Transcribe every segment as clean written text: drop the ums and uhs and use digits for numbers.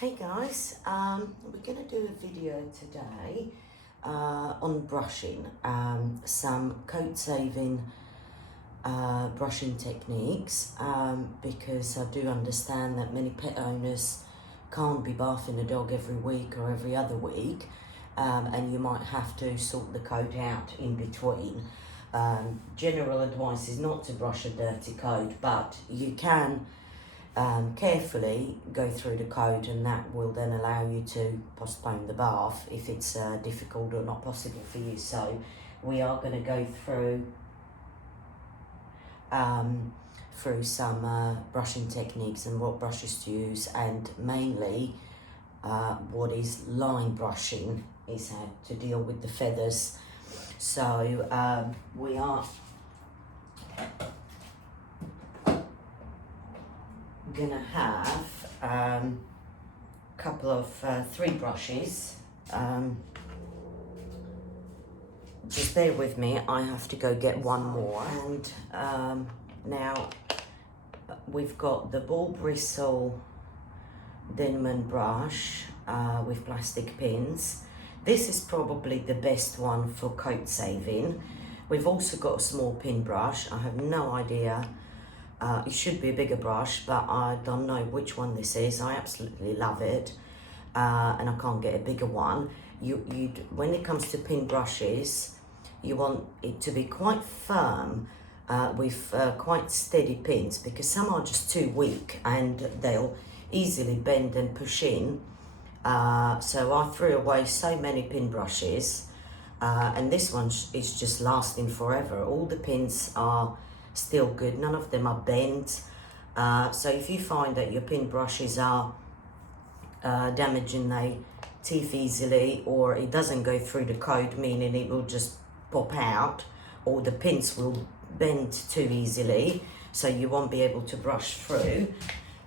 Hey guys, we're going to do a video today on brushing, some coat saving brushing techniques, because I do understand that many pet owners can't be bathing a dog every week or every other week, and you might have to sort the coat out in between. General advice is not to brush a dirty coat, but you can carefully go through the coat, and that will then allow you to postpone the bath if it's difficult or not possible for you. So we are going to go through some brushing techniques and what brushes to use, and mainly what is line brushing, is how to deal with the feathers. So we are gonna have a couple of three brushes. Just bear with me, I have to go get one more. And now we've got the ball bristle Denman brush with plastic pins. This is probably the best one for coat saving. We've also got a small pin brush. I have no idea. It should be a bigger brush, but I don't know which one this is. I absolutely love it, and I can't get a bigger one. When it comes to pin brushes, you want it to be quite firm with quite steady pins, because some are just too weak and they'll easily bend and push in. So I threw away so many pin brushes, and this one is just lasting forever. All the pins are still good, none of them are bent. So if you find that your pin brushes are damaging their teeth easily, or it doesn't go through the coat, meaning it will just pop out, or the pins will bend too easily, so you won't be able to brush through.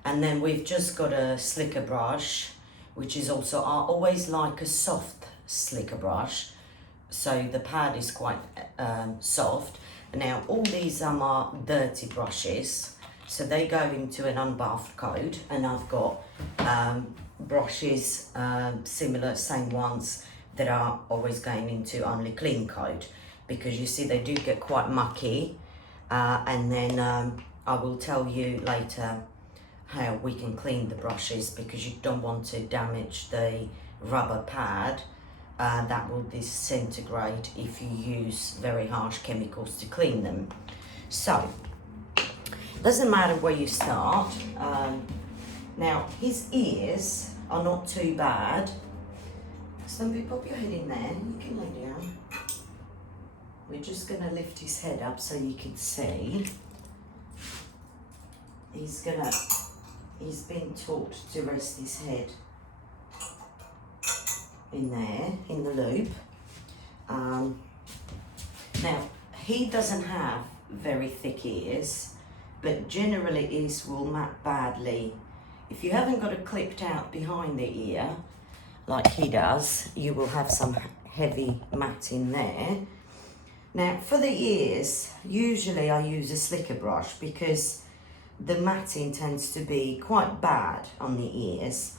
And then we've just got a slicker brush, which is also, I always like a soft slicker brush, so the pad is quite soft. Now all these are my dirty brushes, so they go into an unbathed coat, and I've got brushes similar, same ones, that are always going into only clean coat, because you see they do get quite mucky, and then I will tell you later how we can clean the brushes, because you don't want to damage the rubber pad. That will disintegrate if you use very harsh chemicals to clean them. So, doesn't matter where you start. Now, his ears are not too bad. Stumpy, pop your head in there, you can lay down. We're just gonna lift his head up so you can see. He's been taught to rest his head in there, in the loop. Now, he doesn't have very thick ears, but generally ears will mat badly. If you haven't got it clipped out behind the ear, like he does, you will have some heavy mat in there. Now, for the ears, usually I use a slicker brush, because the matting tends to be quite bad on the ears.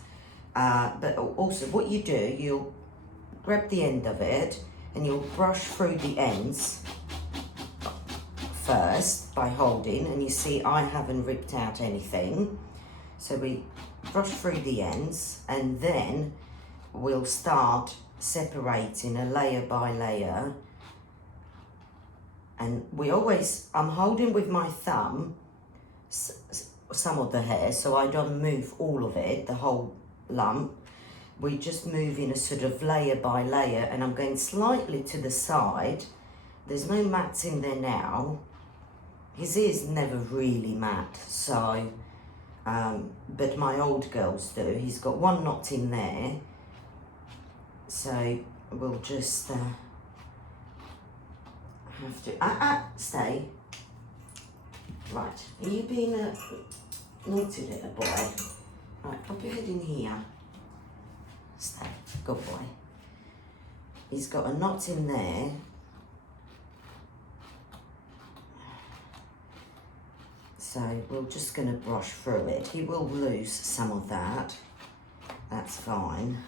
But also what you do, you'll grab the end of it and you'll brush through the ends first by holding, and you see I haven't ripped out anything. So we brush through the ends, and then we'll start separating a layer by layer. And I'm holding with my thumb some of the hair, so I don't move all of it, the whole lump. We just move in a sort of layer by layer, and I'm going slightly to the side. There's no mats in there now. His ears never really mat, so but my old girls do. He's got one knot in there, so we'll just have to stay. Right, are you being a naughty little boy? Right, pop your head in here. Stay, good boy. He's got a knot in there. So we're just going to brush through it. He will lose some of that. That's fine.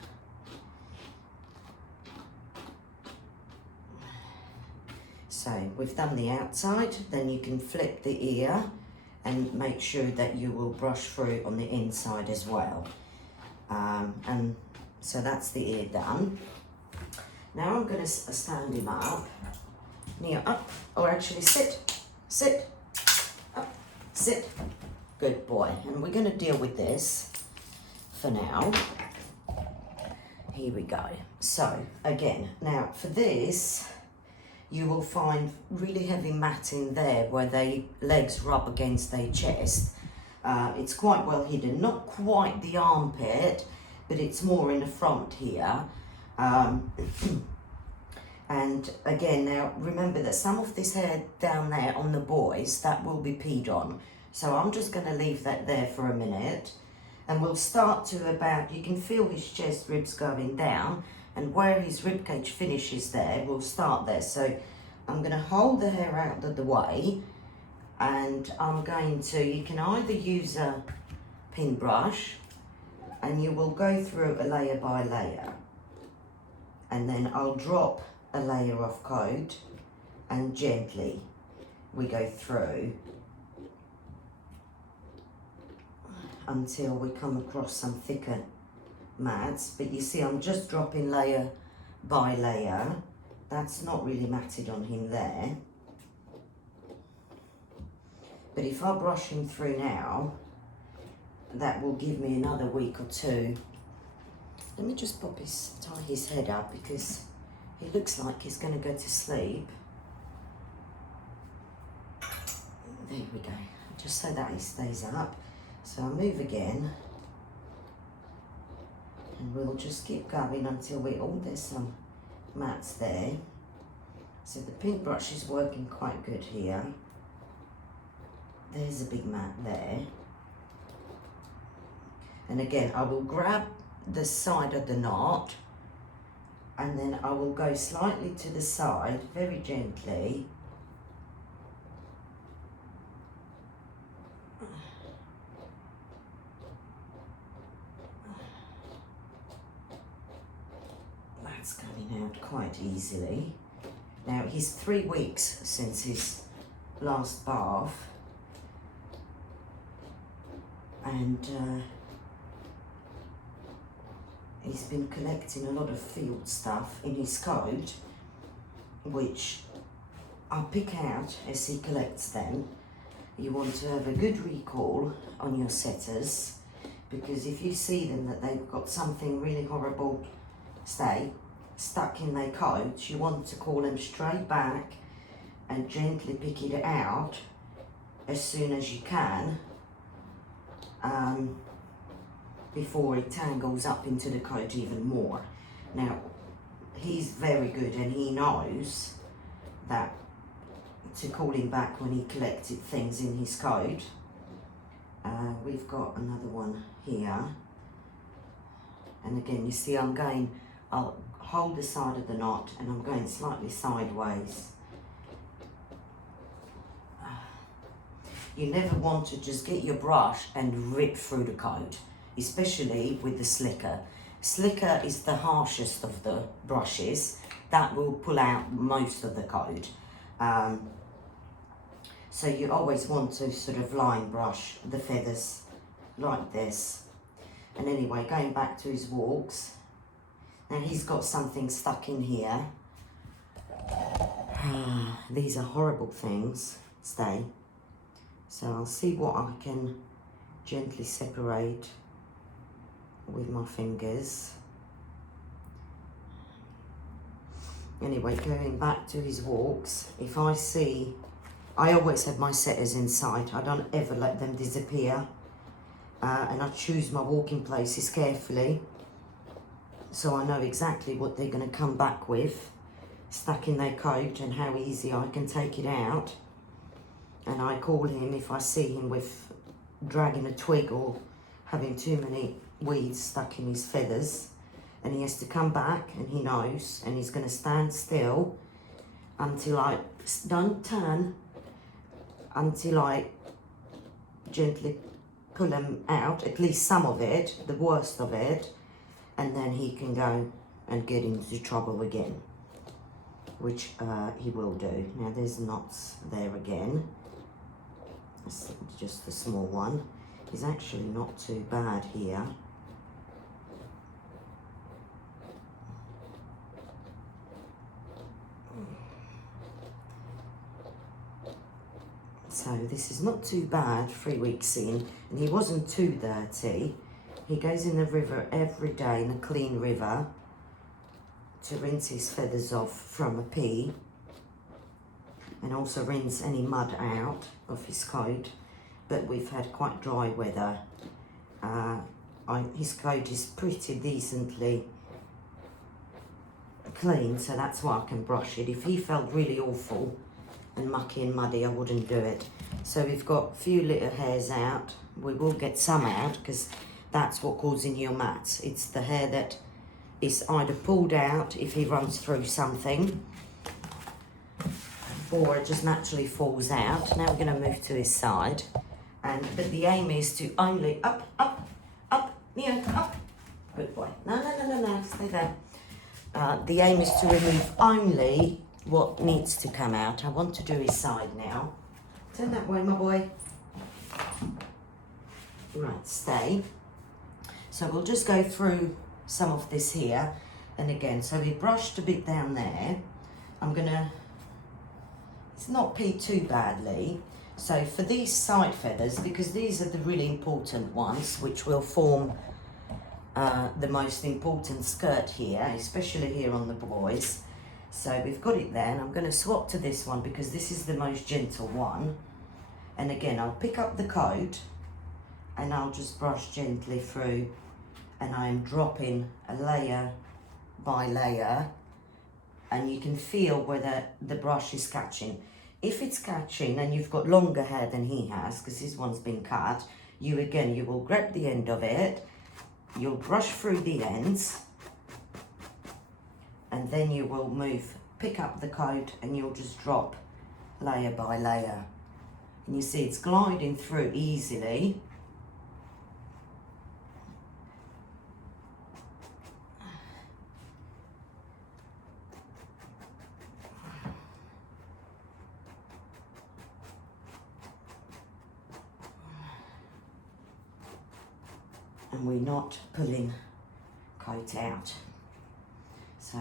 So we've done the outside, then you can flip the ear and make sure that you will brush through on the inside as well. And so that's the ear done. Now I'm going to stand him up, knee up, or actually sit, up, sit. Good boy. And we're going to deal with this for now. Here we go. So again, now for this, you will find really heavy matting there where their legs rub against their chest. It's quite well hidden, not quite the armpit, but it's more in the front here. And again, now remember that some of this hair down there on the boys, that will be peed on. So I'm just going to leave that there for a minute. And we'll start to about, you can feel his chest ribs going down, and where his rib cage finishes there, we'll start there. So I'm going to hold the hair out of the way, and I'm going to, you can either use a pin brush, and you will go through a layer by layer. And then I'll drop a layer of coat, and gently we go through until we come across some thicker mats. But you see, I'm just dropping layer by layer. That's not really matted on him there. But if I brush him through now, that will give me another week or two. Let me just tie his head up, because he looks like he's going to go to sleep. There we go. Just so that he stays up. So I'll move again, and we'll just keep going until there's some mats there. So the pink brush is working quite good here. There's a big mat there. And again, I will grab the side of the knot, and then I will go slightly to the side, very gently. That's coming out quite easily. Now, he's 3 weeks since his last bath, and he's been collecting a lot of field stuff in his coat, which I'll pick out as he collects them. You want to have a good recall on your setters, because if you see them that they've got something really horrible stuck in their coat, you want to call them straight back and gently pick it out as soon as you can, before it tangles up into the coat even more. Now, he's very good, and he knows that to call him back when he collected things in his coat. We've got another one here, and again, you see I'll hold the side of the knot, and I'm going slightly sideways. You never want to just get your brush and rip through the coat, especially with the slicker. Slicker is the harshest of the brushes. That will pull out most of the coat. So you always want to sort of line brush the feathers like this. And anyway, going back to his walks, now he's got something stuck in here. These are horrible things. Stay. So I'll see what I can gently separate with my fingers. Anyway, going back to his walks, if I see, I always have my setters in sight. I don't ever let them disappear. And I choose my walking places carefully, so I know exactly what they're going to come back with, stuck in their coat, and how easy I can take it out. And I call him if I see him with dragging a twig or having too many weeds stuck in his feathers, and he has to come back, and he knows, and he's going to stand still until I don't turn, until I gently pull him out, at least some of it, the worst of it, and then he can go and get into trouble again, which he will do. Now there's knots there again. It's just the small one. He's actually not too bad here. So this is not too bad, 3 weeks in, and he wasn't too dirty. He goes in the river every day, in a clean river, to rinse his feathers off from a pee, and also rinse any mud out of his coat. But we've had quite dry weather. His coat is pretty decently clean, so that's why I can brush it. If he felt really awful and mucky and muddy, I wouldn't do it. So we've got a few little hairs out. We will get some out because that's what causing your mats. It's the hair that is either pulled out if he runs through something, or it just naturally falls out. Now we're going to move to this side, but the aim is to only up, Neo, up. Good boy. No, stay there. The aim is to remove only what needs to come out. I want to do his side now. Turn that way, my boy. Right, stay. So we'll just go through some of this here. And again, so we brushed a bit down there. It's not peed too badly. So for these side feathers, because these are the really important ones, which will form the most important skirt here, especially here on the boys. So we've got it there, and I'm going to swap to this one because this is the most gentle one. And again, I'll pick up the coat and I'll just brush gently through, and I'm dropping a layer by layer, and you can feel whether the brush is catching. If it's catching and you've got longer hair than he has, because his one's been cut, you will grab the end of it, you'll brush through the ends, and then you will pick up the coat, and you'll just drop layer by layer. And you see it's gliding through easily. And we're not pulling coat out. So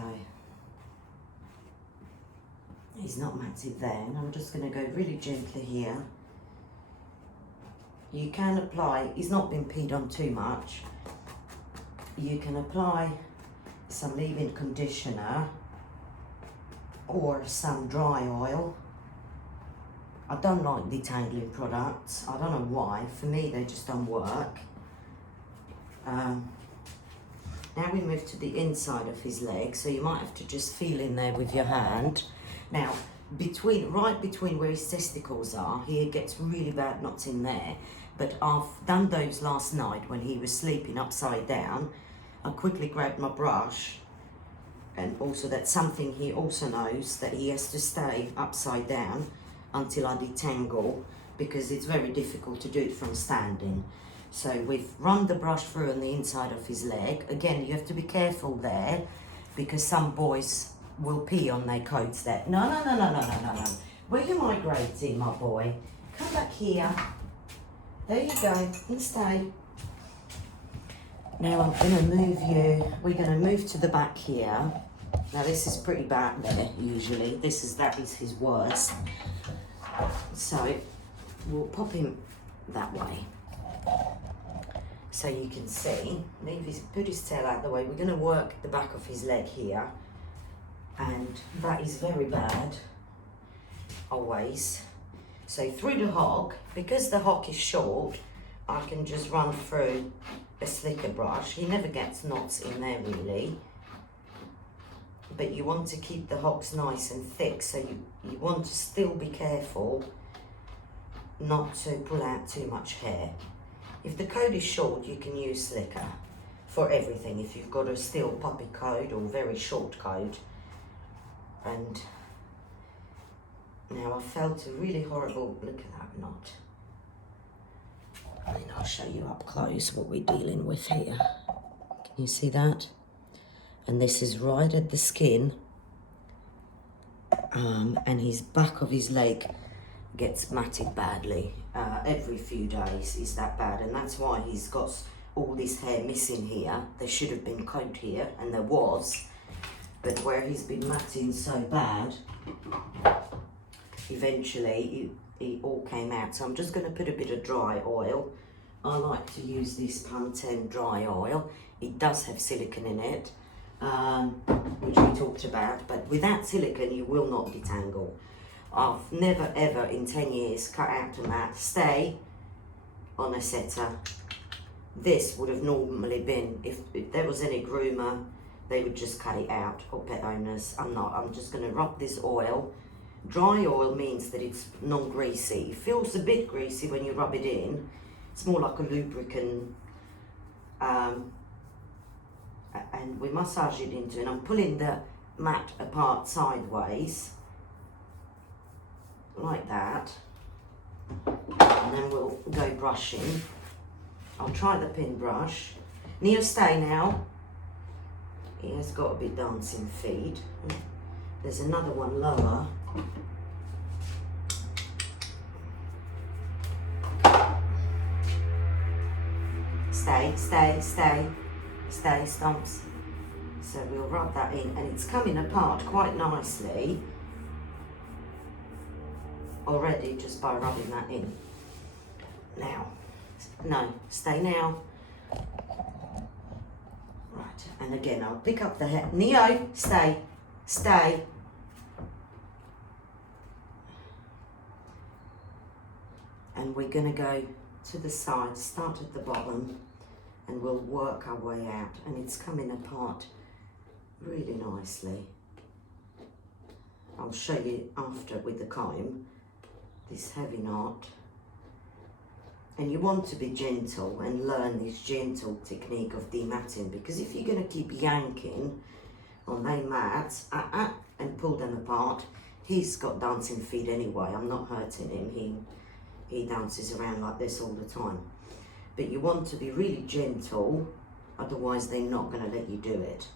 he's not matted there, and I'm just going to go really gently here. You can apply, he's not been peed on too much. You can apply some leave-in conditioner or some dry oil. I don't like detangling products. I don't know why. For me, they just don't work. Now we move to the inside of his leg, so you might have to just feel in there with your hand. Now, right between where his testicles are, he gets really bad knots in there. But I've done those last night when he was sleeping upside down. I quickly grabbed my brush, and also that's something he also knows, that he has to stay upside down until I detangle, because it's very difficult to do it from standing. So we've run the brush through on the inside of his leg. Again, you have to be careful there, because some boys will pee on their coats there. No. Where are you migrating, my boy? Come back here. There you go, and stay. Now I'm gonna move you, we're gonna move to the back here. Now this is pretty bad there, usually. That is his worst. So we'll pop him that way. So you can see, put his tail out the way. We're gonna work the back of his leg here. And that is very bad, always. So through the hock, because the hock is short, I can just run through a slicker brush. He never gets knots in there really. But you want to keep the hocks nice and thick, so you want to still be careful not to pull out too much hair. If the coat is short, you can use slicker for everything. If you've got a still puppy coat or very short coat. And now I felt a really horrible, look at that knot. And I'll show you up close what we're dealing with here. You see that? And this is right at the skin. And his back of his leg gets matted badly. Every few days is that bad, and that's why he's got all this hair missing here. There should have been coat here, and there was, but where he's been matting so bad, eventually it all came out. So I'm just going to put a bit of dry oil. I like to use this Pantene dry oil. It does have silicone in it, which we talked about, but without silicone you will not detangle. I've never ever in 10 years cut out a mat. Stay on a setter. This would have normally been, if there was any groomer, they would just cut it out, or pet owners. I'm just going to rub this oil. Dry oil means that it's non-greasy. It feels a bit greasy when you rub it in. It's more like a lubricant. And we massage it into, and I'm pulling the mat apart sideways, like that. And then we'll go brushing. I'll try the pin brush. Neo, stay now. He has got a bit dancing feet. There's another one lower. Stay, stay, stay, stay, stomps. So we'll rub that in, and it's coming apart quite nicely already just by rubbing that in. Now, no, stay now. Right, and again, I'll pick up the hair. Neo, stay, stay. And we're gonna go to the side, start at the bottom, and we'll work our way out. And it's coming apart really nicely. I'll show you after with the comb, this heavy knot. And you want to be gentle and learn this gentle technique of dematting, because if you're going to keep yanking on their mats and pull them apart, he's got dancing feet anyway. I'm not hurting him. He dances around like this all the time. But you want to be really gentle, otherwise they're not going to let you do it.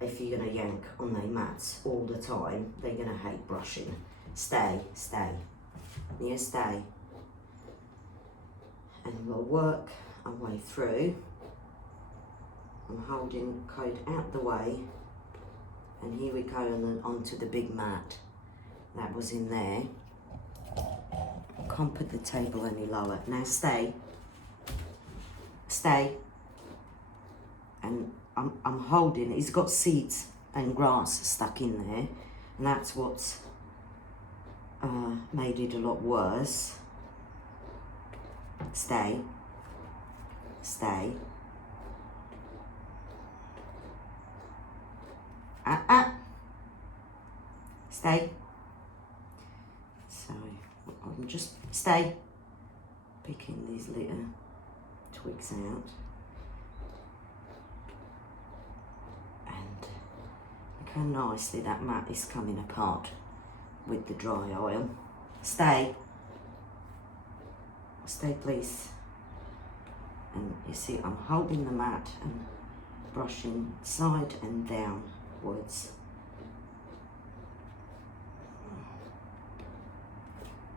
If you're going to yank on their mats all the time, they're going to hate brushing. Stay, stay. Yeah, stay. And we'll work our way through. I'm holding coat out the way, and here we go onto the big mat that was in there. I can't put the table any lower. Now stay, stay. And I'm holding, he's got seeds and grass stuck in there, and that's what's made it a lot worse. Stay, stay. Stay. So I'm just stay picking these little twigs out, and look how nicely that mat is coming apart with the dry oil. Stay. Stay, please. And you see, I'm holding the mat and brushing side and downwards.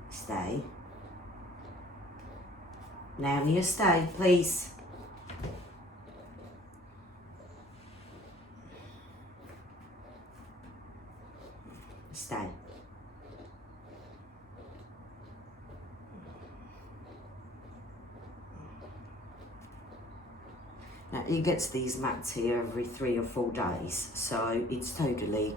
Stay. Now you stay, please. Stay. Now he gets these mats here every 3 or 4 days, so it's totally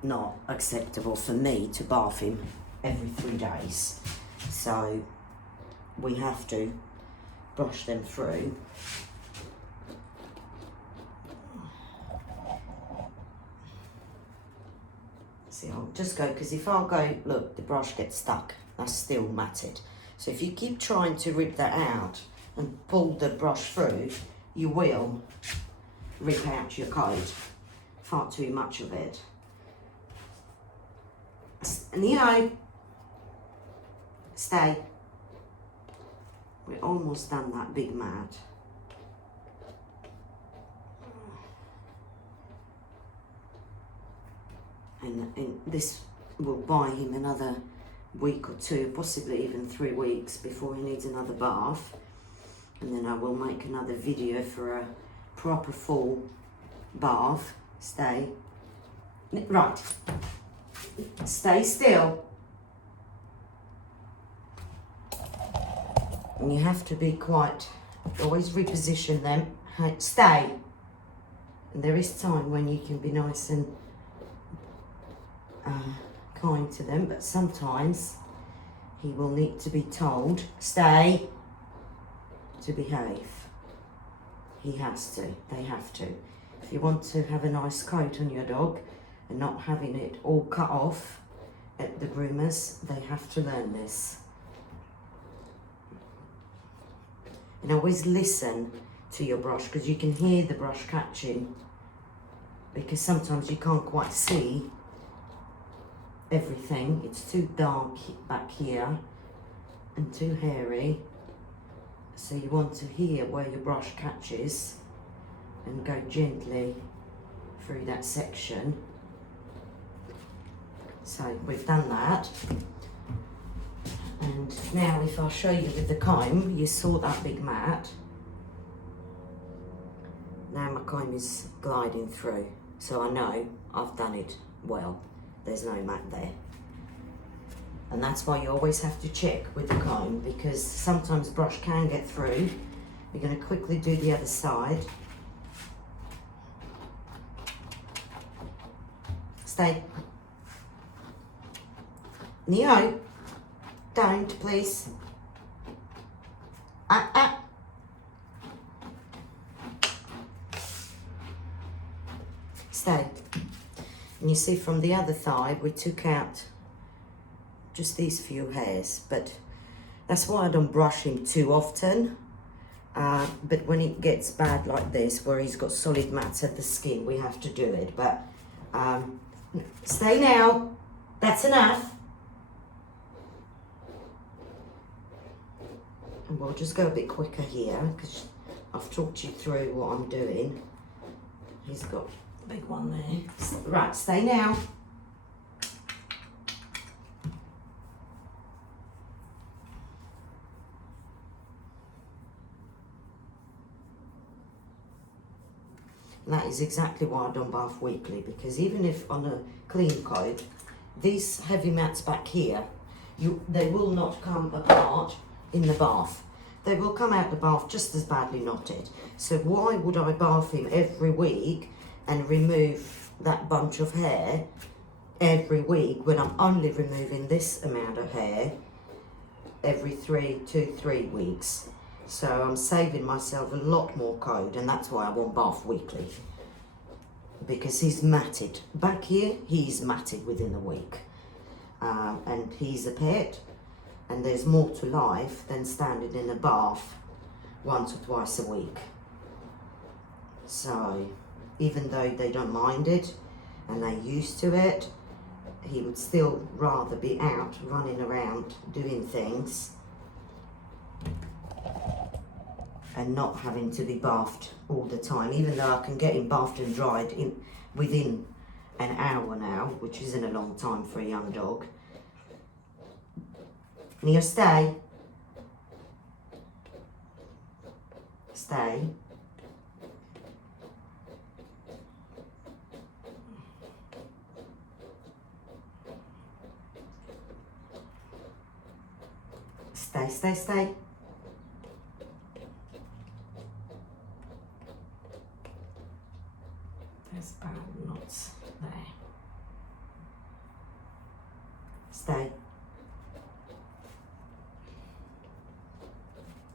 not acceptable for me to bath him every 3 days. So we have to brush them through. See, I'll just go, because if I go, look, the brush gets stuck, that's still matted. So if you keep trying to rip that out and pull the brush through, you will rip out your coat, far too much of it. And you know, stay. We're almost done that big mat. And this will buy him another week or two, possibly even 3 weeks before he needs another bath. And then I will make another video for a proper full bath. Stay. Right. Stay still. And you have to be quite, always reposition them. Stay. And there is time when you can be nice and kind to them, but sometimes he will need to be told, stay, to behave. He has to, they have to. If you want to have a nice coat on your dog and not having it all cut off at the groomers, they have to learn this. And always listen to your brush, because you can hear the brush catching, because sometimes you can't quite see everything. It's too dark back here and too hairy, so you want to hear where your brush catches and go gently through that section. So we've done that, and now if I show you with the comb, you saw that big mat. Now my comb is gliding through, so I know I've done it well. There's no mat there. And that's why you always have to check with the comb, because sometimes brush can get through. We're going to quickly do the other side. Stay. Neo, don't, please. Stay. And you see from the other thigh, we took out just these few hairs, but that's why I don't brush him too often. But when it gets bad like this, where he's got solid mats at the skin, we have to do it. But stay now. That's enough. And we'll just go a bit quicker here, because I've talked you through what I'm doing. He's got a big one there. Right, stay now. And that is exactly why I don't bath weekly, because even if on a clean coat, these heavy mats back here, they will not come apart in the bath. They will come out the bath just as badly knotted. So why would I bath him every week and remove that bunch of hair every week when I'm only removing this amount of hair every 3 weeks? So I'm saving myself a lot more coat, and that's why I won't bath weekly, because he's matted. Back here, he's matted within a week. And he's a pet, and there's more to life than standing in a bath once or twice a week. So even though they don't mind it and they're used to it, he would still rather be out running around doing things and not having to be bathed all the time, even though I can get him bathed and dried within an hour now, which isn't a long time for a young dog. Neo, stay. Stay. Stay, stay, stay. There's bad knots there. Stay.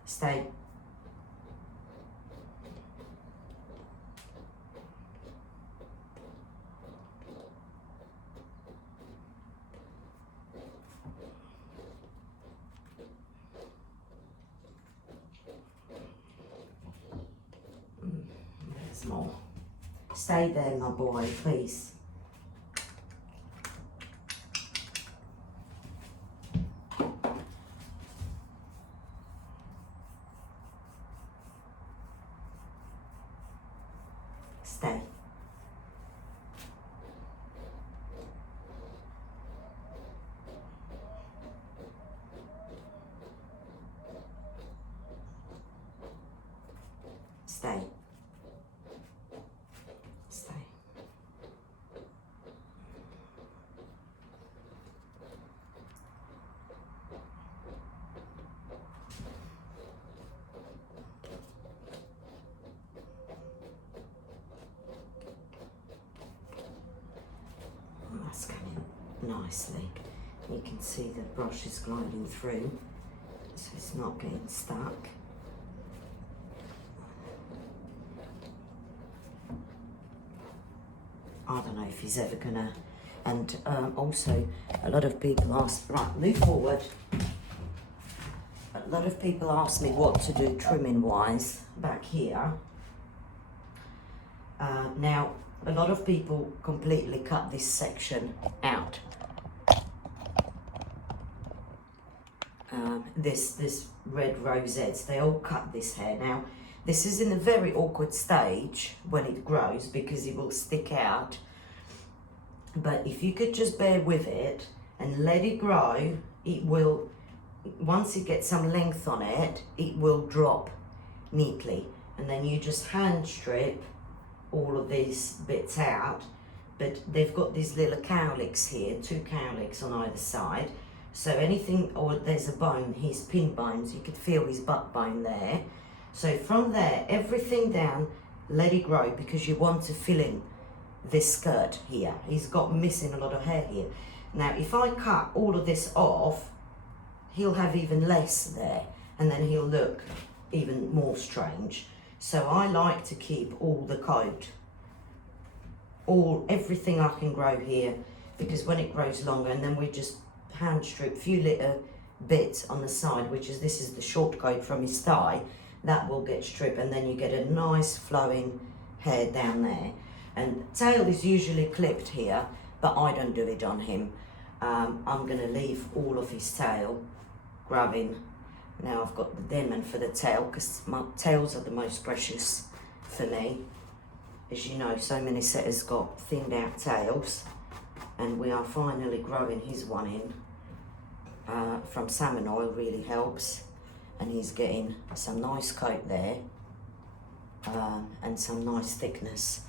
Stay. There's more. Stay there, my boy, please. Stay. Stay. Stay. That's coming nicely. You can see the brush is gliding through, so it's not getting stuck. I don't know if he's ever gonna, and also a lot of people ask, right, move forward. A lot of people ask me what to do trimming wise back here. Now, a lot of people completely cut this section out. This red rosettes, they all cut this hair. Now, this is in a very awkward stage when it grows because it will stick out. But if you could just bear with it and let it grow, it will, once it gets some length on it, it will drop neatly. And then you just hand strip all of these bits out. But they've got these little cowlicks here, 2 cowlicks on either side. So anything, or there's a bone, his pin bones, you could feel his butt bone there. So from there, everything down, let it grow because you want to fill in this skirt here. He's got missing a lot of hair here. Now, if I cut all of this off, he'll have even less there, and then he'll look even more strange. So I like to keep all the coat, everything I can grow here, because when it grows longer, and then we just hand strip a few little bits on the side, this is the short coat from his thigh, that will get stripped, and then you get a nice flowing hair down there. And tail is usually clipped here, but I don't do it on him. I'm gonna leave all of his tail growing. Now I've got the Denman for the tail, because my tails are the most precious for me. As you know, so many setters got thinned out tails, and we are finally growing his one in. From salmon oil really helps, and he's getting some nice coat there, and some nice thickness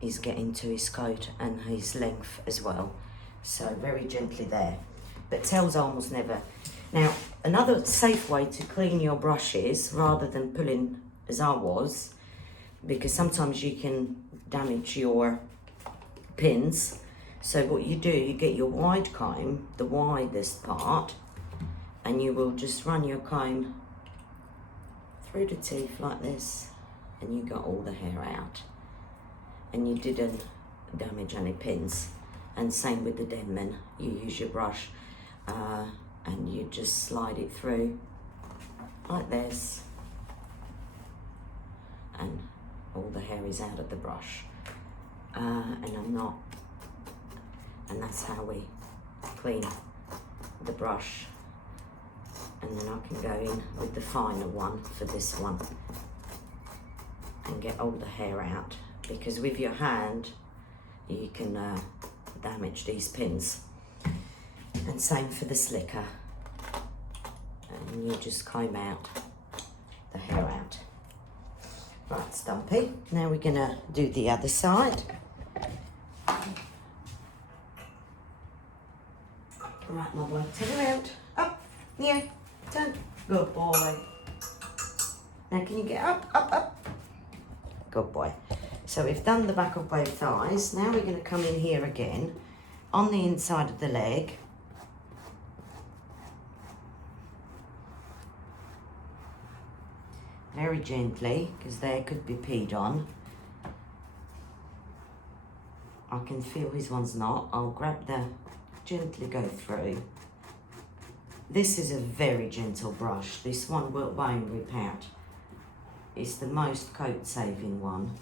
is getting to his coat and his length as well. So very gently there, but tails almost never. Now, another safe way to clean your brushes rather than pulling as I was, because sometimes you can damage your pins. So what you do, you get your wide comb, the widest part, and you will just run your comb through the teeth like this, and you got all the hair out. And you didn't damage any pins. And same with the Denman, you use your brush and you just slide it through like this, and all the hair is out of the brush. And that's how we clean the brush. And then I can go in with the finer one for this one and get all the hair out, because with your hand you can damage these pins. And same for the slicker, and you just comb out the hair out. Right, Stumpy, now we're gonna do the other side. Right, my boy, turn around, up, yeah, turn, good boy. Now can you get up, up, up? Good boy. So we've done the back of both thighs. Now we're going to come in here again on the inside of the leg. Very gently, because there could be peed on. I can feel his one's not. I'll grab gently go through. This is a very gentle brush. This one won't rip out. It's the most coat saving one,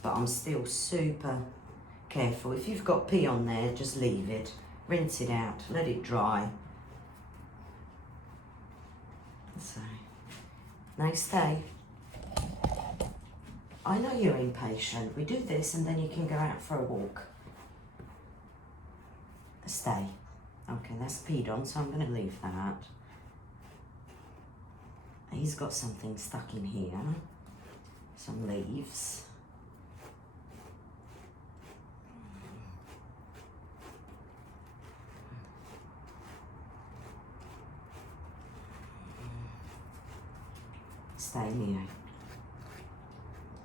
but I'm still super careful. If you've got pee on there, just leave it. Rinse it out, let it dry. So, now stay. I know you're impatient. We do this and then you can go out for a walk. Stay. Okay, that's peed on, so I'm going to leave that. He's got something stuck in here. Some leaves. Stay here.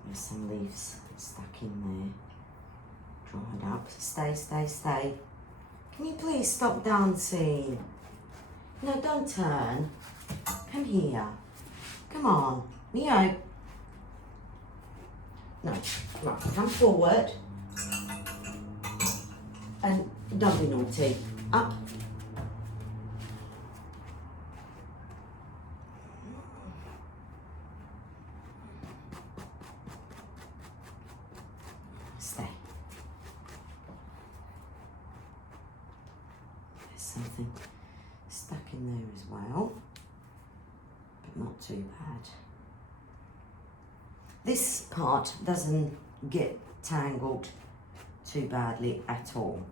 There's some leaves stuck in there. Dried up. Stay, stay, stay. Can you please stop dancing? No, don't turn. Come here. Come on. Neo. No. Right, come forward. And don't be naughty. Up. Stay. There's something stuck in there as well, but not too bad. This part doesn't get tangled too badly at all.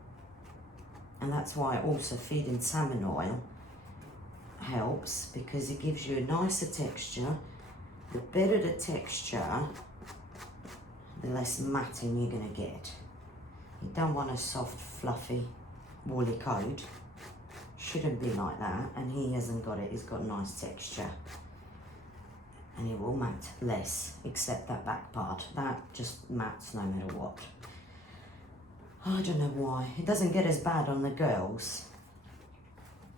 And that's why also feeding salmon oil helps, because it gives you a nicer texture. The better the texture, the less matting you're going to get. You don't want a soft, fluffy, woolly coat. Shouldn't be like that, and he hasn't got it. He's got a nice texture. And it will mat less, except that back part. That just mats no matter what. I don't know why. It doesn't get as bad on the girls,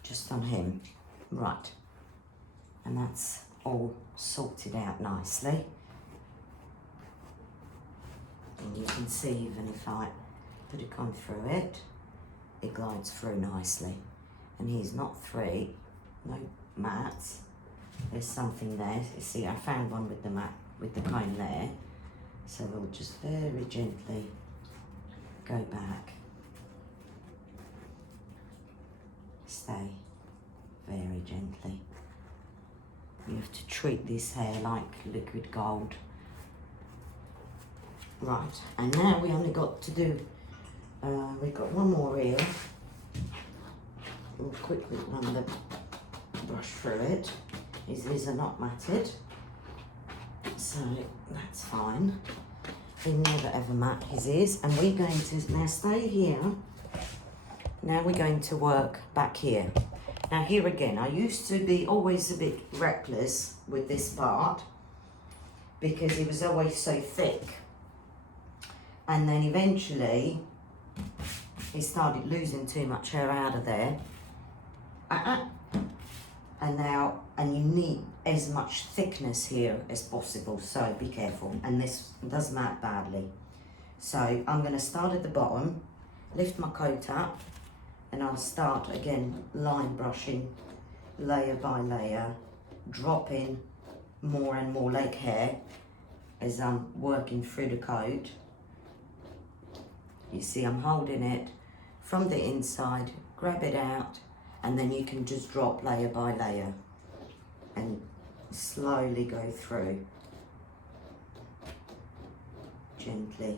just on him. Right. And that's all sorted out nicely. And you can see even if I put a comb through it, it glides through nicely. And he's not free, no mats. There's something there. You see, I found one with the mat, with the comb there. So we'll just very gently go back. Stay very gently. You have to treat this hair like liquid gold. Right, and now we only got to do, we've got one more here. We'll quickly run the brush through it. These are not matted, so that's fine. He never ever mat his ears, and we're going to now stay here. Now we're going to work back here. Now here again, I used to be always a bit reckless with this part because it was always so thick. And then eventually he started losing too much hair out of there. And you need as much thickness here as possible, so be careful. And this does mat badly. So I'm going to start at the bottom, lift my coat up, and I'll start again line brushing layer by layer, dropping more and more leg hair as I'm working through the coat. You see, I'm holding it from the inside, grab it out, and then you can just drop layer by layer and slowly go through gently.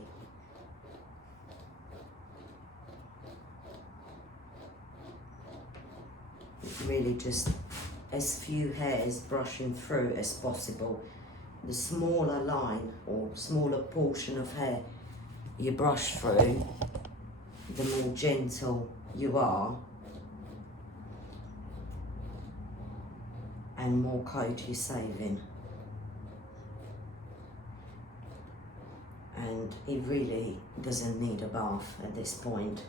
Really just as few hairs brushing through as possible. The smaller line or smaller portion of hair you brush through, the more gentle you are and more coat you're saving. And he really doesn't need a bath at this point.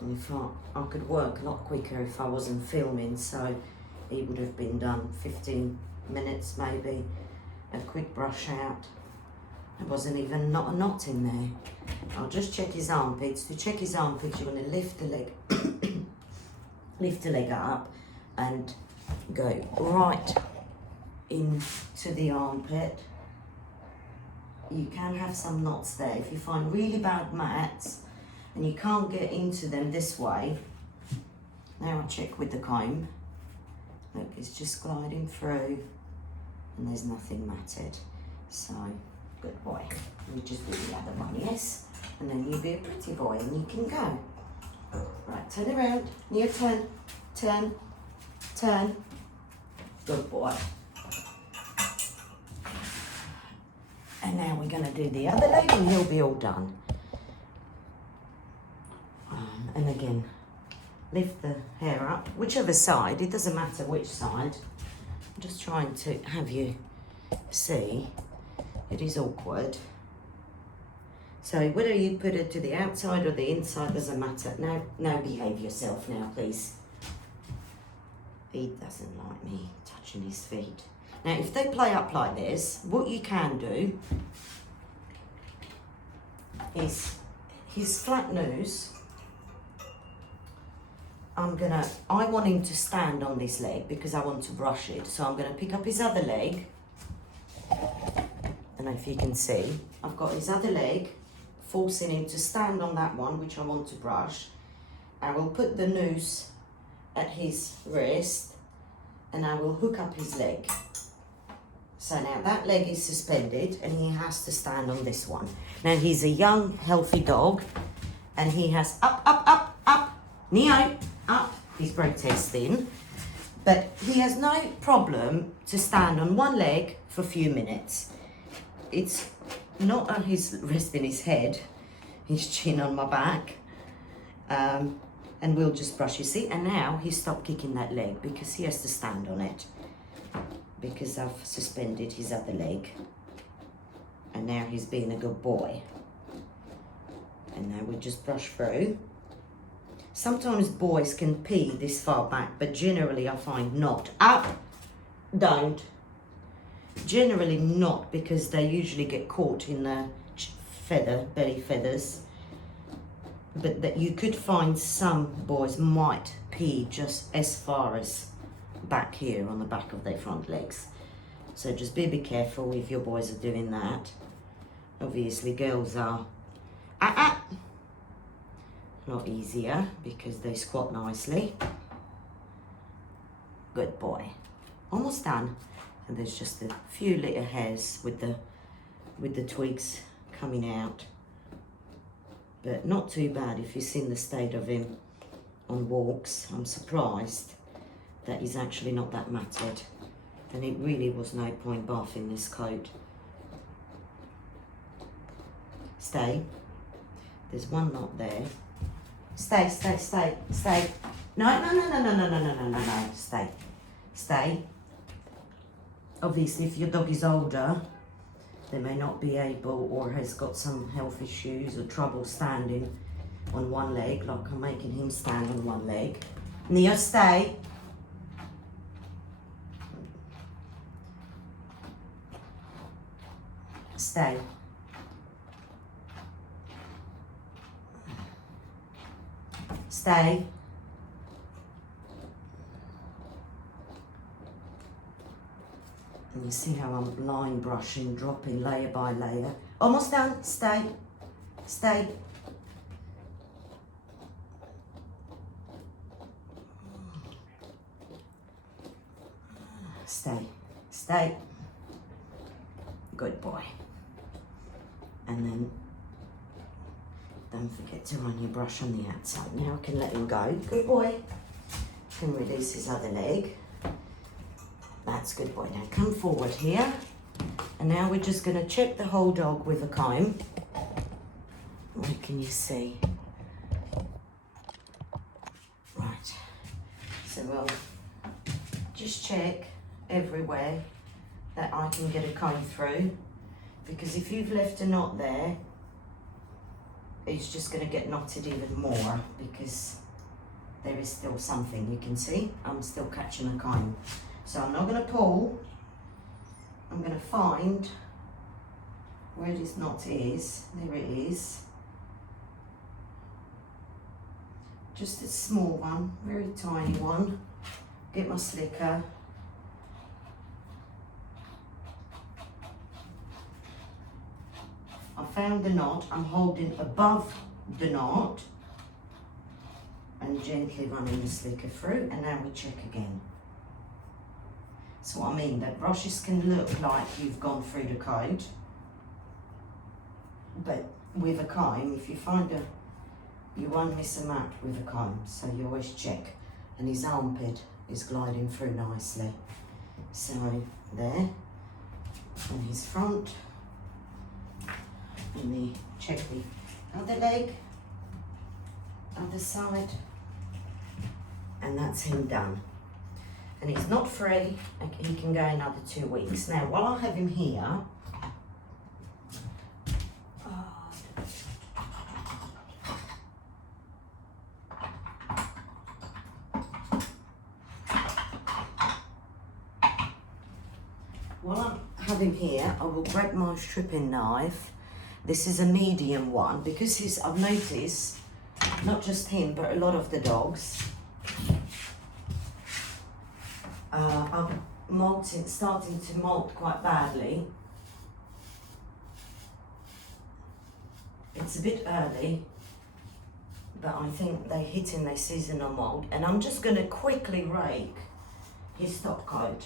And if I could work a lot quicker if I wasn't filming, so he would have been done 15 minutes maybe, a quick brush out. There wasn't even not a knot in there. I'll just check his armpits. To check his armpits, you're going to lift the leg, lift the leg up and go right into the armpit. You can have some knots there. If you find really bad mats and you can't get into them this way, Now I check with the comb. Look, it's just gliding through and there's nothing matted. So, good boy. We just do the other one, yes? And then you'll be a pretty boy and you can go. Right, turn around. Near turn. Turn. Turn. Good boy. And now we're going to do the other leg and he'll be all done. And again, lift the hair up, whichever side, it doesn't matter which side. I'm just trying to have you see. It is awkward. So whether you put it to the outside or the inside doesn't matter. Now behave yourself now, please. He doesn't like me touching his feet. Now, if they play up like this, what you can do is his flat nose. I want him to stand on this leg because I want to brush it. So I'm gonna pick up his other leg. And if you can see, I've got his other leg, forcing him to stand on that one, which I want to brush. I will put the noose at his wrist and I will hook up his leg. So now that leg is suspended and he has to stand on this one. Now he's a young, healthy dog and he has up, Neo, up, he's protesting. But he has no problem to stand on one leg for a few minutes. It's not on his resting his head, his chin on my back. And we'll just brush, you see, and now he stopped kicking that leg because he has to stand on it. Because I've suspended his other leg. And now he's being a good boy. And now we just brush through. Sometimes boys can pee this far back, but generally I find not. Up, don't. Generally not, because they usually get caught in the belly feathers. But that you could find some boys might pee just as far as back here on the back of their front legs. So just be careful if your boys are doing that. Obviously girls are a lot easier because they squat nicely. Good boy. Almost done. And there's just a few little hairs with the twigs coming out. But not too bad if you've seen the state of him on walks. I'm surprised that he's actually not that matted. And it really was no point bathing this coat. Stay. There's one knot there. Stay, stay, stay, stay. No. Stay. Stay. Obviously, if your dog is older, they may not be able or has got some health issues or trouble standing on one leg, like I'm making him stand on one leg. Neo, stay. Stay. Stay. And you see how I'm line brushing, dropping layer by layer. Almost done. Stay. Stay. Stay. Stay. Good boy. And then don't forget to run your brush on the outside. Now I can let him go. Good boy. Can release his other leg. That's good boy. Now come forward here. And now we're just going to check the whole dog with a comb. What can you see? Right. So we'll just check everywhere that I can get a comb through. Because if you've left a knot there, it's just going to get knotted even more because there is still something. You can see I'm still catching a comb. So I'm not going to pull. I'm going to find where this knot is. There it is. Just a small one, very tiny one. Get my slicker. I found the knot. I'm holding above the knot and gently running the slicker through, and now we check again. So what I mean, that brushes can look like you've gone through the coat, but with a comb, if you find you won't miss a mark with a comb, so you always check. And his armpit is gliding through nicely. So there, and his front, and check the other leg, other side, and that's him done. And he's not free, he can go another 2 weeks. Now, while I have him here, I will grab my stripping knife. This is a medium one, because I've noticed, not just him, but a lot of the dogs, are starting to molt quite badly. It's a bit early, but I think they're hitting their seasonal molt, and I'm just going to quickly rake his top coat.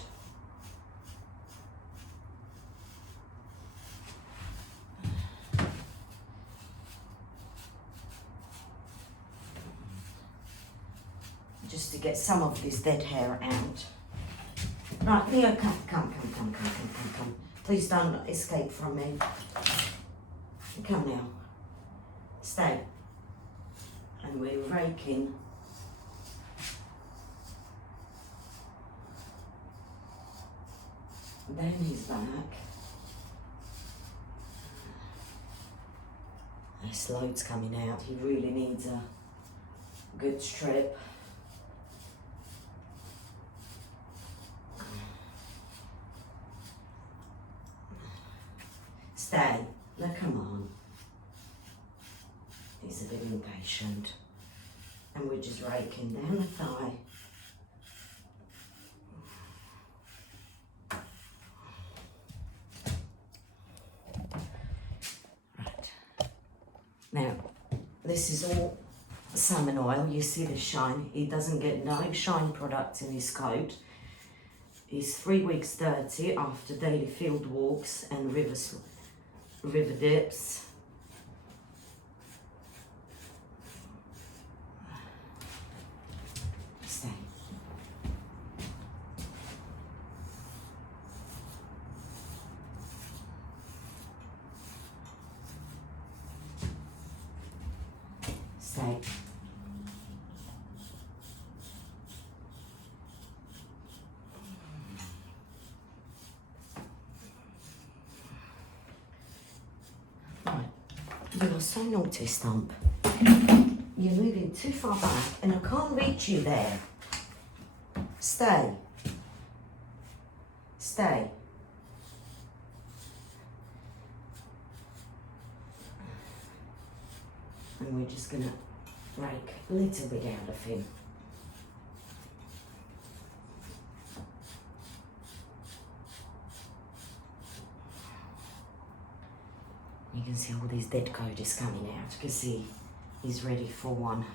Just to get some of this dead hair out. Right, Leo, come. Please don't escape from me. Come now. Stay. And we're raking. Down his back. There's loads coming out. He really needs a good strip. Stay. Now come on. He's a bit impatient. And we're just raking down the thigh. Right. Now, this is all salmon oil. You see the shine. He doesn't get no shine products in his coat. He's 3 weeks dirty after daily field walks and river dips. Stay. Stay. You are so naughty, Stump. You're moving too far back and I can't reach you there. Stay. Stay. And we're just gonna rake a little bit out of him. You can see all this dead coat is coming out. You can see he's ready for one.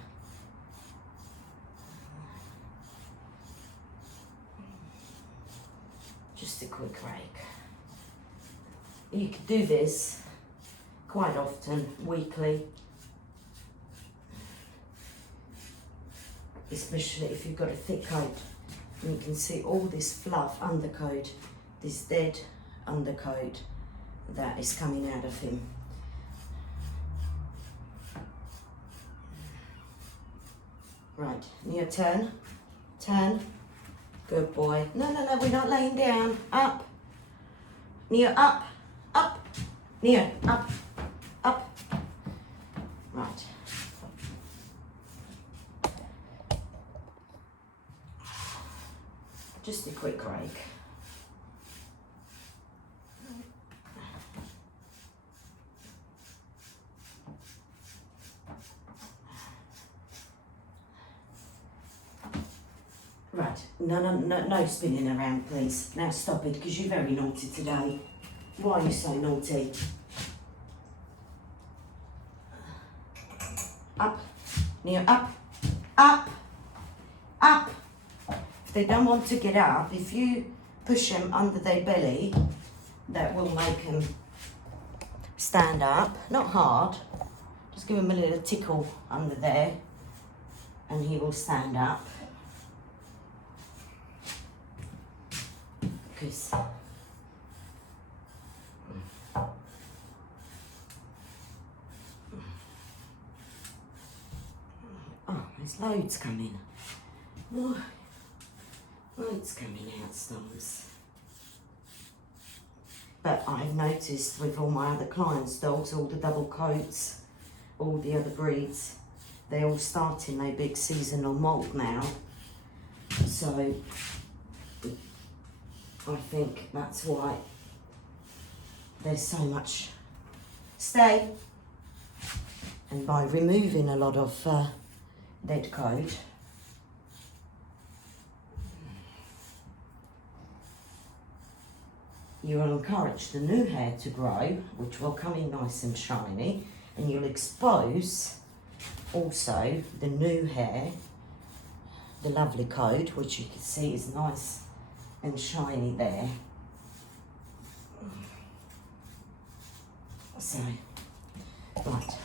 Just a quick rake. You could do this quite often, weekly. Especially if you've got a thick coat. And you can see all this fluff undercoat, this dead undercoat that is coming out of him. Right, Neo, turn. Good boy. No, we're not laying down. Up. Neo, up. Neo, up. Right. Just a quick rake. Right, no spinning around, please. Now stop it, because you're very naughty today. Why are you so naughty? Up, Neo, up. Up, up. If they don't want to get up, if you push them under their belly, that will make them stand up. Not hard, just give him a little tickle under there and he will stand up. Because there's loads coming. Oh, loads coming out, Stomps. But I've noticed with all my other clients' dogs, all the double coats, all the other breeds, they're all starting their big seasonal molt now. So I think that's why there's so much stay. And by removing a lot of dead coat, you will encourage the new hair to grow, which will come in nice and shiny, and you'll expose also the new hair, the lovely coat, which you can see is nice and shiny there. So, right,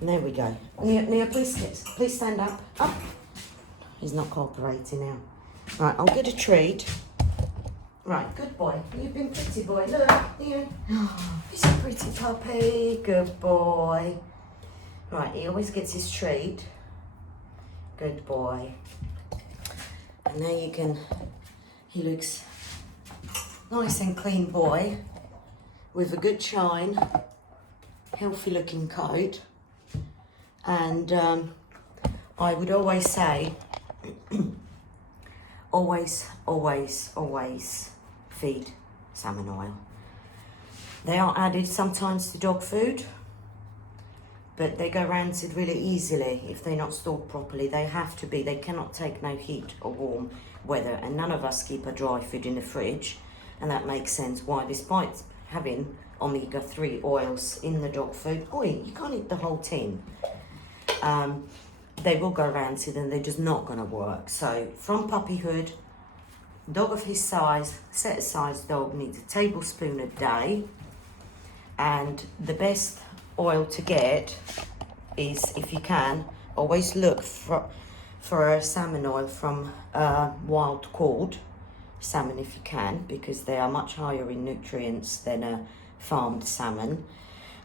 and there we go. Nia, please stand up. Up. He's not cooperating now. Right, I'll get a treat. Right, good boy. You've been pretty boy. Look, Nia. Oh, he's a pretty puppy. Good boy. Right, he always gets his treat. Good boy. And now you can, he looks nice and clean boy with a good shine, healthy looking coat. And I would always say, always feed salmon oil. They are added sometimes to dog food, but they go rancid really easily if they're not stored properly. They have to be, they cannot take no heat or warm weather, and none of us keep a dry food in the fridge, and that makes sense why, despite having omega-3 oils in the dog food, you can't eat the whole tin. They will go rancid and they're just not going to work. So from puppyhood, dog of his size, set size dog needs a tablespoon a day, and the best oil to get is, if you can, always look for a salmon oil from wild caught salmon if you can, because they are much higher in nutrients than a farmed salmon.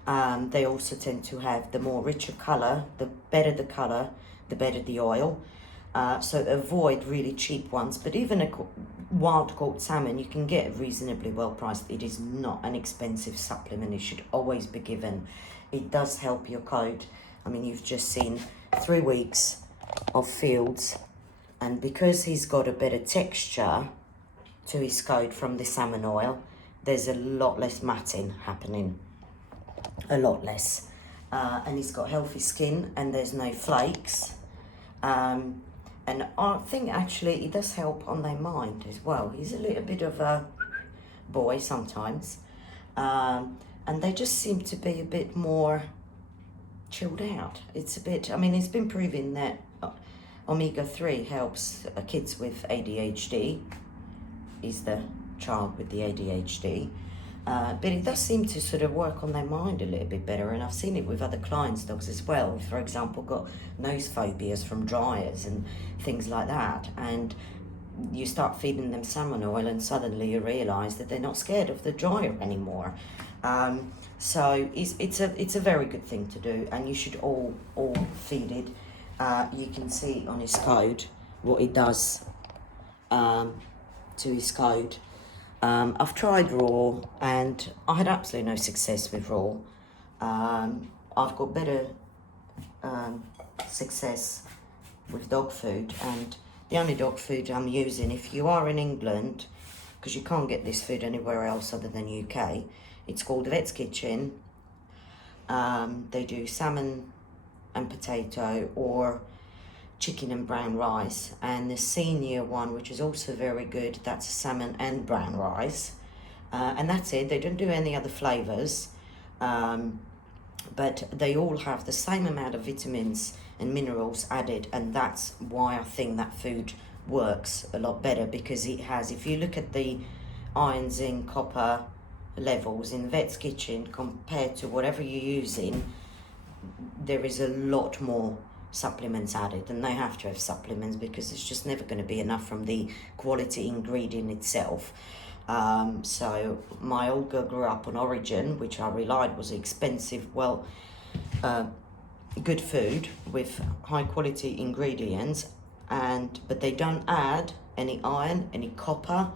They also tend to have the more richer colour. The better the colour, the better the oil. So avoid really cheap ones, but even a wild caught salmon you can get reasonably well priced. It is not an expensive supplement. It should always be given. It does help your coat. I mean, you've just seen 3 weeks of fields, and because he's got a better texture to his coat from the salmon oil, there's a lot less matting happening, a lot less. And he's got healthy skin and there's no flakes. And I think actually it does help on their mind as well. He's a little bit of a boy sometimes. And they just seem to be a bit more chilled out. It's a bit, I mean, it's been proven that omega-3 helps kids with ADHD. Is the child with the ADHD. But it does seem to sort of work on their mind a little bit better, and I've seen it with other clients' dogs as well. For example, got nose phobias from dryers and things like that, and you start feeding them salmon oil and suddenly you realise that they're not scared of the dryer anymore. So it's a very good thing to do, and you should all feed it. You can see on his coat what it does to his coat. I've tried raw and I had absolutely no success with raw. I've got better success with dog food, and the only dog food I'm using, if you are in England, because you can't get this food anywhere else other than UK, it's called Vet's Kitchen. They do salmon and potato or chicken and brown rice, and the senior one, which is also very good, that's salmon and brown rice, and that's it. They don't do any other flavors, but they all have the same amount of vitamins and minerals added, and that's why I think that food works a lot better, because it has, if you look at the iron, zinc, copper levels in Vet's Kitchen compared to whatever you're using, there is a lot more supplements added, and they have to have supplements because it's just never going to be enough from the quality ingredient itself. So my old girl grew up on Origin, which I relied was expensive, good food with high quality ingredients, but they don't add any iron, any copper,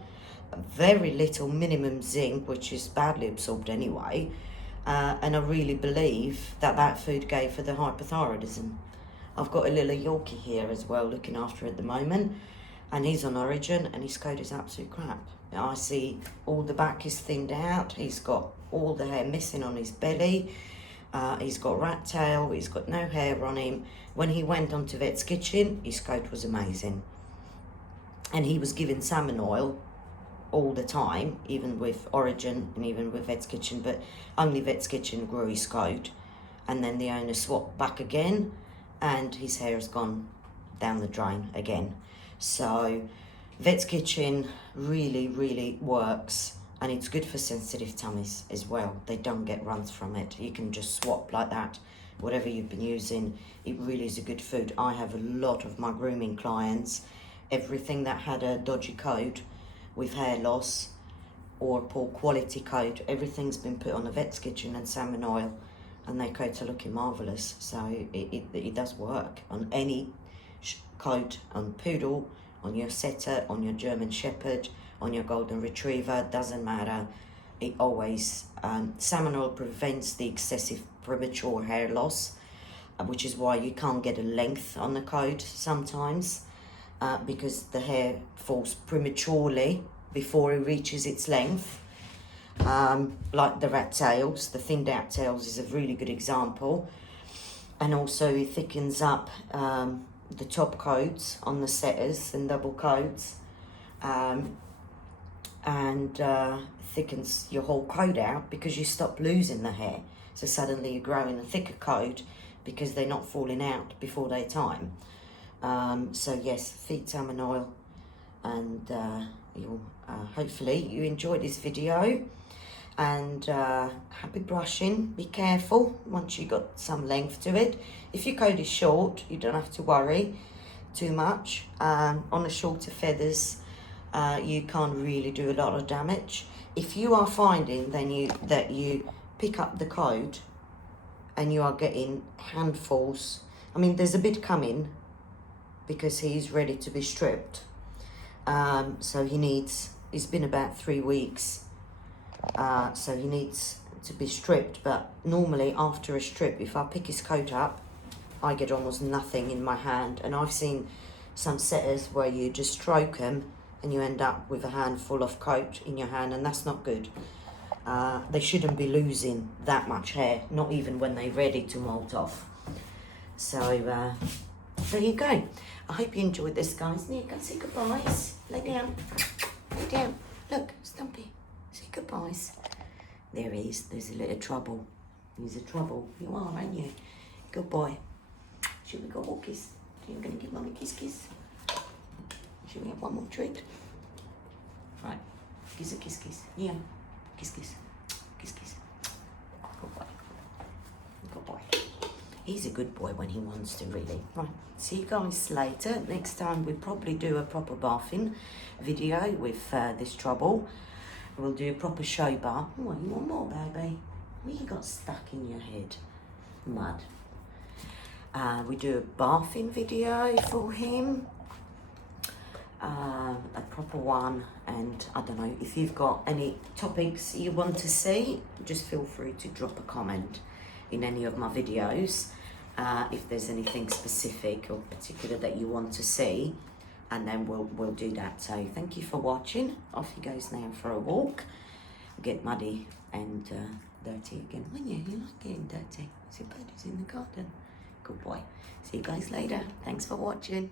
very little minimum zinc, which is badly absorbed anyway. And I really believe that food gave for the hypothyroidism. I've got a little Yorkie here as well, looking after at the moment, and he's on Origin, and his coat is absolute crap. I see all the back is thinned out, he's got all the hair missing on his belly, he's got rat tail, he's got no hair on him. When he went onto Vet's Kitchen, his coat was amazing. And he was given salmon oil all the time, even with Origin and even with Vet's Kitchen, but only Vet's Kitchen grew his coat. And then the owner swapped back again, and his hair has gone down the drain again. So Vet's Kitchen really, really works, and it's good for sensitive tummies as well. They don't get runs from it. You can just swap like that, whatever you've been using. It really is a good food. I have a lot of my grooming clients, everything that had a dodgy coat with hair loss or poor quality coat, everything's been put on a Vet's Kitchen and salmon oil, and their coats are looking marvellous. So it does work on any coat, on poodle, on your setter, on your German Shepherd, on your golden retriever, doesn't matter. It always, salmon oil prevents the excessive premature hair loss, which is why you can't get a length on the coat sometimes, because the hair falls prematurely before it reaches its length. Like the rat tails, the thinned out tails is a really good example. And also it thickens up the top coats on the setters and double coats, and thickens your whole coat out because you stop losing the hair. So suddenly you're growing a thicker coat because they're not falling out before their time. So yes, feed salmon oil, and you'll hopefully you enjoyed this video. And happy brushing. Be careful once you got some length to it. If your coat is short, you don't have to worry too much. On the shorter feathers, you can't really do a lot of damage. If you are finding that you pick up the coat and you are getting handfuls, I mean, there's a bit coming because he's ready to be stripped. So he's been about 3 weeks. So he needs to be stripped, but normally after a strip, if I pick his coat up, I get almost nothing in my hand. And I've seen some setters where you just stroke them and you end up with a handful of coat in your hand, and that's not good. They shouldn't be losing that much hair, not even when they're ready to molt off. So there you go. I hope you enjoyed this, guys. Now go say goodbyes. Lay down. Lay down. Look, Stumpy. Say goodbyes. There he is. There's a little trouble. He's a trouble. You are, aren't you? Good boy. Should we go walkies? You're going to give Mummy kiss kiss? Should we have one more treat? Right. Kiss a kiss kiss. Yeah. Kiss kiss. Kiss kiss. Good boy. Good boy. He's a good boy when he wants to, really. Right. See you guys later. Next time we'll probably do a proper bathing video with this trouble. We'll do a proper show bath. Oh, you want more, baby? What you got stuck in your head? Mud. We do a bathing video for him. A proper one. And I don't know, if you've got any topics you want to see, just feel free to drop a comment in any of my videos. If there's anything specific or particular that you want to see, and then we'll do that. So thank you for watching. Off he goes now for a walk. Get muddy and dirty again. When you like getting dirty. See, birdies in the garden. Good boy. See you guys later. Thanks for watching.